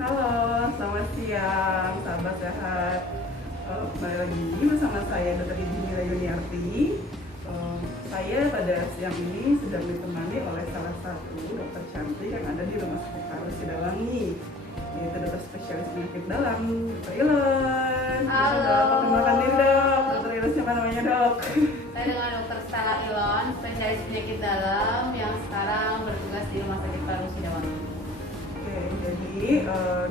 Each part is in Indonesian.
Halo, selamat siang, sahabat sehat. Kembali lagi bersama saya Dr. Indira Yuniarti. Saya pada siang ini sedang ditemani oleh salah satu dokter cantik yang ada di Rumah Sakit Paru Sidawangi, yaitu dokter spesialis penyakit dalam, Dr. Ilon. Halo. Perkenalkan diri dok, Dr. Ilon siapa namanya dok? Saya dengan Dr. Stella Ilon, spesialis penyakit dalam yang sekarang bertugas di Rumah Sakit Paru Sidawangi. Oke, jadi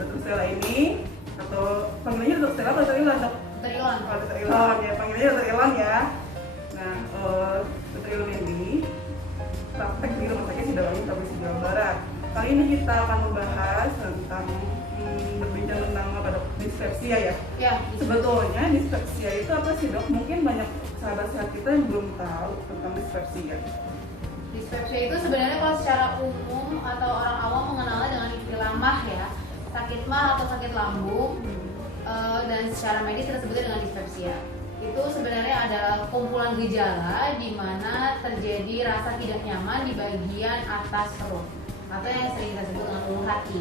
Dr. Stella ini atau panggilannya Dr. Stella atau Dr. Ilon dok? Dr. Ilon. Oh, Dr. Ilon ya, panggilnya Dr. Ilon ya. Nah, Dr. Ilon ini praktek di Rumah Sakit Sidawangi Provinsi Jawa Barat. Kali ini kita akan membahas tentang berbincang tentang apa dok? Dispepsia ya. Ya, Sebetulnya dispepsia itu apa sih dok? Mungkin banyak sahabat sehat kita yang belum tahu tentang dispepsia. dispepsia itu sebenarnya kalau secara umum atau orang awam mengenalnya dengan istilah MAH ya, sakit MAH atau sakit lambung, dan secara medis kita sebutnya dengan dispepsia. Itu sebenarnya adalah kumpulan gejala di mana terjadi rasa tidak nyaman di bagian atas perut atau yang sering kita sebut dengan ulu hati.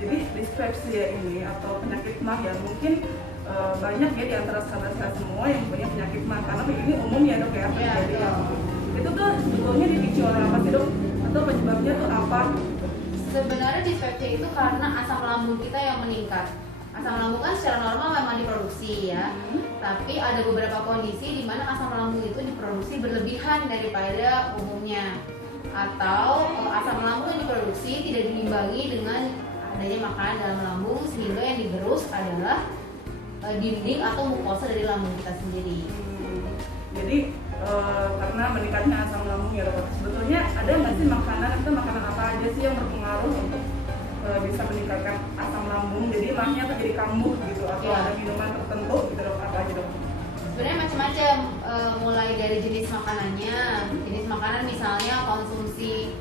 Jadi dispepsia ini atau penyakit MAH ya mungkin banyak ya di antara sahabat sehat semua yang punya penyakit MAH karena ini umum ya dok ya. Iya, Jadi betul. itu tuh sebetulnya dipicu oleh apa sih dok? Atau penyebabnya tuh apa? Sebenarnya dispepsia itu karena asam lambung kita yang meningkat. Asam lambung kan secara normal memang diproduksi ya, tapi ada beberapa kondisi di mana asam lambung itu diproduksi berlebihan daripada umumnya, atau asam lambung yang diproduksi tidak diimbangi dengan adanya makanan dalam lambung sehingga yang digerus adalah dinding atau mukosa dari lambung kita sendiri. Jadi karena meningkatnya asam lambung ya dok. Sebetulnya ada nggak sih makanan atau makanan apa aja sih yang berpengaruh untuk bisa meningkatkan asam lambung? Jadi mahnya tuh jadi kambuh gitu atau Iya. ada minuman tertentu gitu dok, apa aja dok? Sebenarnya macam-macam, mulai dari jenis makanannya. Jenis makanan misalnya konsumsi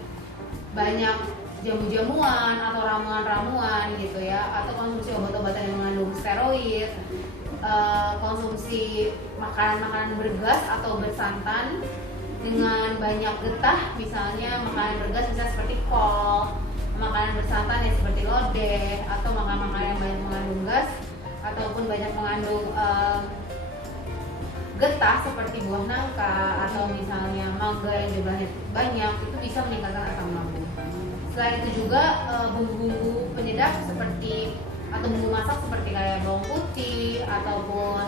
banyak jamu-jamuan atau ramuan-ramuan gitu ya, atau konsumsi obat-obatan yang mengandung steroid, konsumsi makanan-makanan bergas atau bersantan dengan banyak getah, misalnya makanan bergas bisa seperti kol, makanan bersantan ya seperti lodeh, atau makanan-makanan yang banyak mengandung gas ataupun banyak mengandung getah seperti buah nangka atau misalnya mangga yang jumlahnya banyak, itu bisa meningkatkan asam lambung. Selain itu juga bumbu-bumbu penyedap seperti atau bumbu masak seperti kayak bawang putih ataupun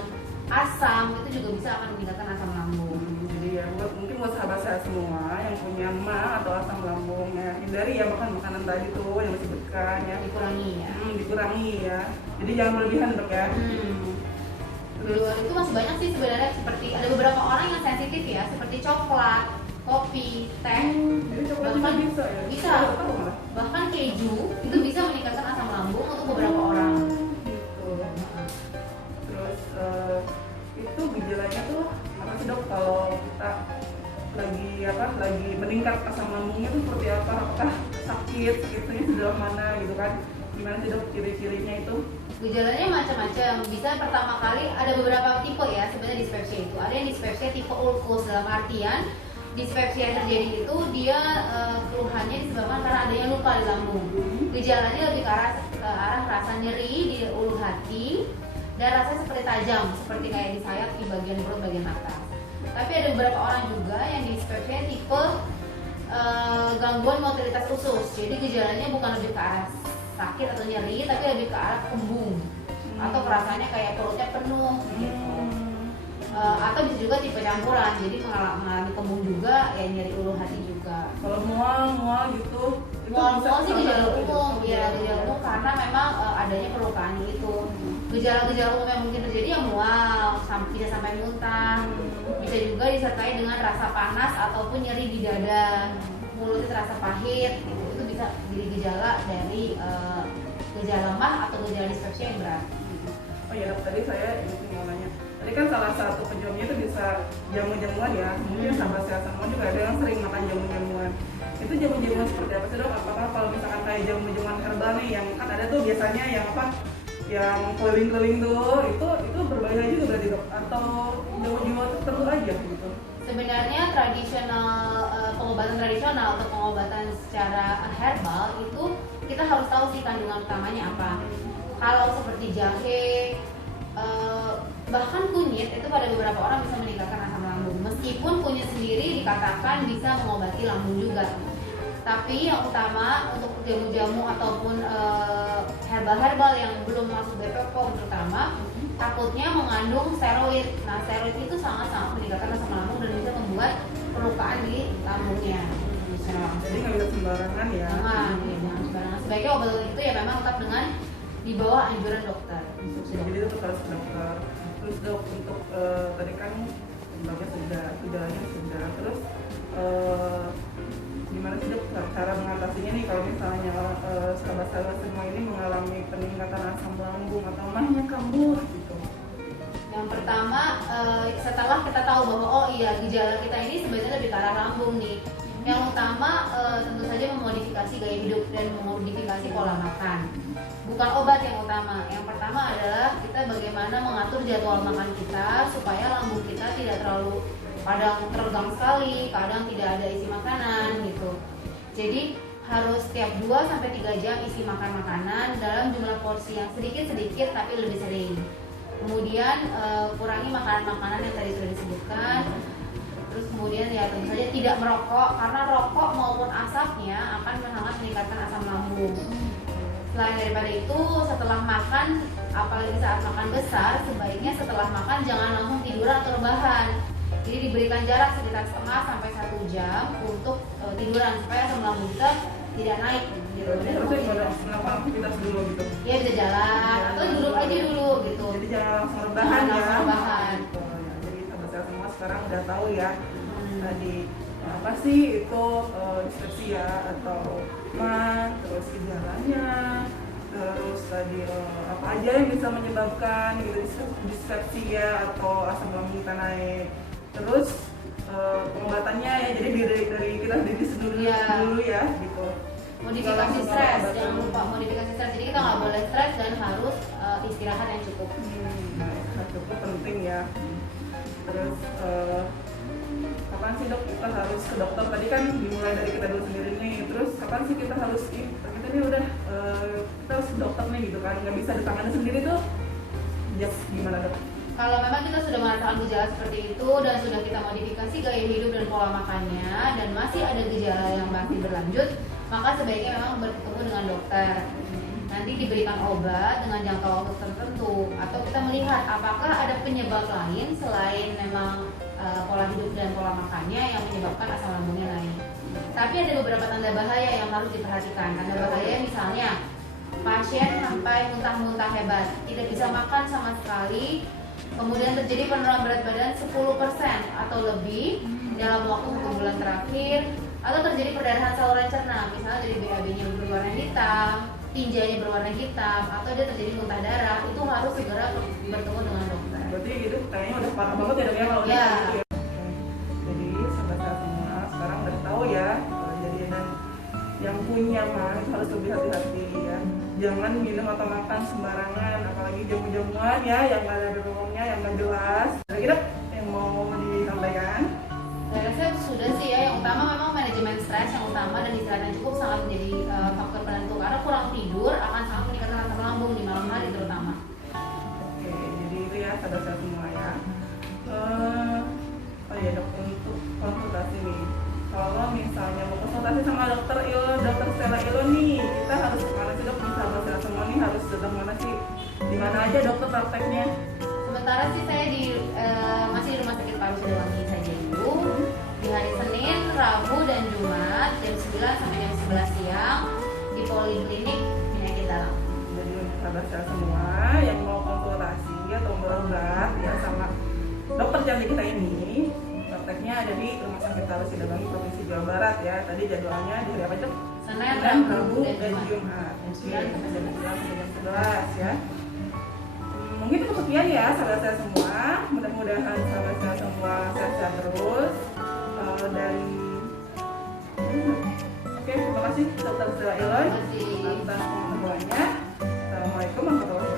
asam itu juga bisa akan meningkatkan asam lambung. Jadi ya mungkin buat sahabat saya semua yang punya MAH atau asam lambung ya hindari ya makan makanan tadi tuh yang disebutkan ya. Dikurangi ya. Dikurangi ya. Jadi jangan berlebihan dok ya. Di luar itu masih banyak sih sebenarnya, seperti ada beberapa orang yang sensitif ya, seperti coklat, kopi, teh, Jadi coklat juga bisa ya? bisa. Saya tahu malah. Bahkan keju itu bisa meningkatkan asam lambung untuk beberapa orang. Gitu. Terus itu gejalanya tuh apa sih dok kalau kita lagi meningkat asam lambungnya tuh seperti apa? Apakah sakitnya sejauh mana gitu kan? Gimana sih dok ciri-cirinya itu? Gejalanya macam-macam. Bisa pertama kali ada beberapa tipe ya sebenarnya dispepsia itu. Ada yang dispepsia tipe ulkus, dalam artian dispepsia yang terjadi itu dia keluhannya disebabkan karena adanya luka di lambung. Gejalanya lebih ke arah rasa nyeri di ulu hati dan rasanya seperti tajam, seperti kayak di sayap di bagian perut bagian atas. Tapi ada beberapa orang juga yang dispepsia tipe gangguan motilitas usus. Jadi gejalanya bukan lebih ke arah sakit atau nyeri, tapi lebih ke arah kembung atau rasanya kayak perutnya penuh gitu. Atau bisa juga tipe campuran, jadi mengalami kembung juga, ya nyeri ulu hati juga. Kalau mual gitu, itu Mual-mual sih bisa gejala sama umum, gitu. ya gejala umum karena memang adanya perlukaan itu. Gejala-gejala umum yang mungkin terjadi yang mual, bisa sampai muntah, bisa juga disertai dengan rasa panas ataupun nyeri di dada, mulutnya terasa pahit, gitu. Itu bisa jadi gejala dari gejala MAH atau gejala dispepsia yang berat. Oh iya dok, tadi saya ini mau nanya. Tadi kan salah satu penyebabnya itu bisa jamu-jamuan ya. Mungkin sahabat sehat semua juga ada yang sering makan jamu-jamuan. Itu jamu-jamuan seperti apa sih dok? Apakah kalau misalkan kayak jamu-jamuan herbal nih yang kan ada tuh biasanya yang apa? Yang keliling-keliling tuh, itu berbahaya juga berarti dok? Atau jamu-jamuan tertentu aja gitu? Sebenarnya tradisional, pengobatan tradisional atau pengobatan secara herbal itu kita harus tahu sih kandungan utamanya apa. Kalau seperti jahe, bahkan kunyit itu pada beberapa orang bisa meningkatkan asam lambung. Meskipun kunyit sendiri dikatakan bisa mengobati lambung juga. Tapi yang utama untuk jamu-jamu ataupun herbal-herbal yang belum masuk BPOM terutama takutnya mengandung steroid. Nah, steroid itu sangat-sangat meningkatkan asam lambung dan bisa membuat perlukaan di lambungnya. Jadi nggak bisa sembarangan ya. Jangan sembarangan. Sebaiknya obat-obat itu ya memang tetap dengan di bawah anjuran dokter. Jadi itu harus ke dokter. Terus dok, untuk tadi kan sebenarnya gejalanya sudah. Terus gimana sih dok cara mengatasinya nih kalau misalnya sahabat-sahabat semua ini mengalami peningkatan asam lambung atau mahnya kambuh gitu? Yang pertama, setelah kita tahu bahwa oh iya gejala kita ini sebenarnya lebih ke arah lambung nih. Yang utama tentu saja memodifikasi gaya hidup dan memodifikasi pola makan. Bukan obat yang utama. Yang pertama adalah kita bagaimana mengatur jadwal makan kita supaya lambung kita tidak terlalu kadang tegang sekali, kadang tidak ada isi makanan gitu. Jadi harus setiap 2-3 jam isi makan makanan dalam jumlah porsi yang sedikit-sedikit tapi lebih sering. Kemudian kurangi makanan-makanan yang tadi sudah disebutkan. Terus kemudian ya tentu saja tidak merokok karena rokok maupun asapnya akan sangat meningkatkan asam lambung. Selain daripada itu, setelah makan, apalagi saat makan besar, sebaiknya setelah makan jangan langsung tiduran atau rebahan. Jadi diberikan jarak sekitar 1/2 sampai 1 jam untuk tiduran supaya asam lambung kita tidak naik. Gitu. Jadi harusnya melakukan aktivitas dulu gitu. Ya bisa jalan atau duduk aja dulu gitu. Jadi jangan langsung rebahan ya. Langsung rebahan. Gitu, ya. Jadi sahabat semua sekarang udah tahu ya tadi apa sih itu dispepsia atau terus gejalanya, terus tadi apa aja yang bisa menyebabkan gitu dispepsia atau asam lambung kita naik. Terus pengobatannya ya jadi dari kita dulu ya gitu. Modifikasi stres, jangan lupa modifikasi stres. Jadi kita nggak boleh stres dan harus istirahat yang cukup. Nah, istirahat cukup penting ya. Terus kapan sih dok kita harus ke dokter? Tadi kan dimulai dari kita dulu sendiri nih. Terus kapan sih kita harus kita nih udah kita harus ke dokter nih gitu kan? Nggak bisa ditangani sendiri tuh. Ya gimana dok? Kalau memang kita sudah merasakan gejala seperti itu dan sudah kita modifikasi gaya hidup dan pola makannya dan masih ada gejala yang masih berlanjut, maka sebaiknya memang bertemu dengan dokter. Nanti diberikan obat dengan jangka waktu tertentu atau kita melihat apakah ada penyebab lain selain memang pola hidup dan pola makannya yang menyebabkan asam lambungnya naik. Tapi ada beberapa tanda bahaya yang harus diperhatikan. Tanda bahaya misalnya pasien sampai muntah-muntah hebat, tidak bisa makan sama sekali, kemudian terjadi penurunan berat badan 10% atau lebih dalam waktu 1 bulan terakhir, atau terjadi perdarahan saluran cerna, misalnya dari BAB-nya berwarna hitam, tinjanya berwarna hitam, atau dia terjadi muntah darah, itu harus segera bertemu dengan dokter. Berarti itu kayaknya udah parah banget ya dok ya kalau udah Ya. gitu ya. Jadi sahabat semua sekarang udah tahu ya. Jadi dan yang punya mah harus lebih hati-hati ya. Jangan minum atau makan sembarangan, apalagi jamu-jamuan ya yang nggak ada BPOM-nya, yang nggak jelas. Kira-kira yang mau disampaikan? Saya rasa sudah sih ya. Yang utama memang manajemen stres yang utama dan istirahat yang cukup sangat menjadi faktor penentu karena kurang tidur akan sangat meningkatkan asam lambung di malam hari terutama. Oke, jadi itu ya sahabat semua ya. Oh ya dok, untuk konsultasi nih. Kalau misalnya mau konsultasi sama dokter Stella Ilon nih, kita harus kemana sih dok? Sahabat semua nih harus datang mana sih? Di mana aja dokter prakteknya? Sementara sih saya masih di Rumah Sakit Paru Sidowangi saja dulu. Di hari Senin, Rabu, dan Jumat jam 9 sampai jam 11 siang di Poliklinik Penyakit Dalam. Jadi untuk sahabat semua yang mau konsultasi atau berobat ya sama dokter cantik kita ini, prakteknya ada di Rumah Sakit Paru Sidowangi Provinsi Jawa Barat ya. Tadi jadwalnya di hari apa dok? Senin, Rabu, dan Jumat. Jam 9 sampai jam 11 ya. Mungkin itu sekian ya sahabat saya semua. Mudah-mudahan sahabat saya semua sehat terus dan oke, terima kasih Dr. Stella Ilon atas pengetahuannya. Assalamualaikum warahmatullahi wabarakatuh.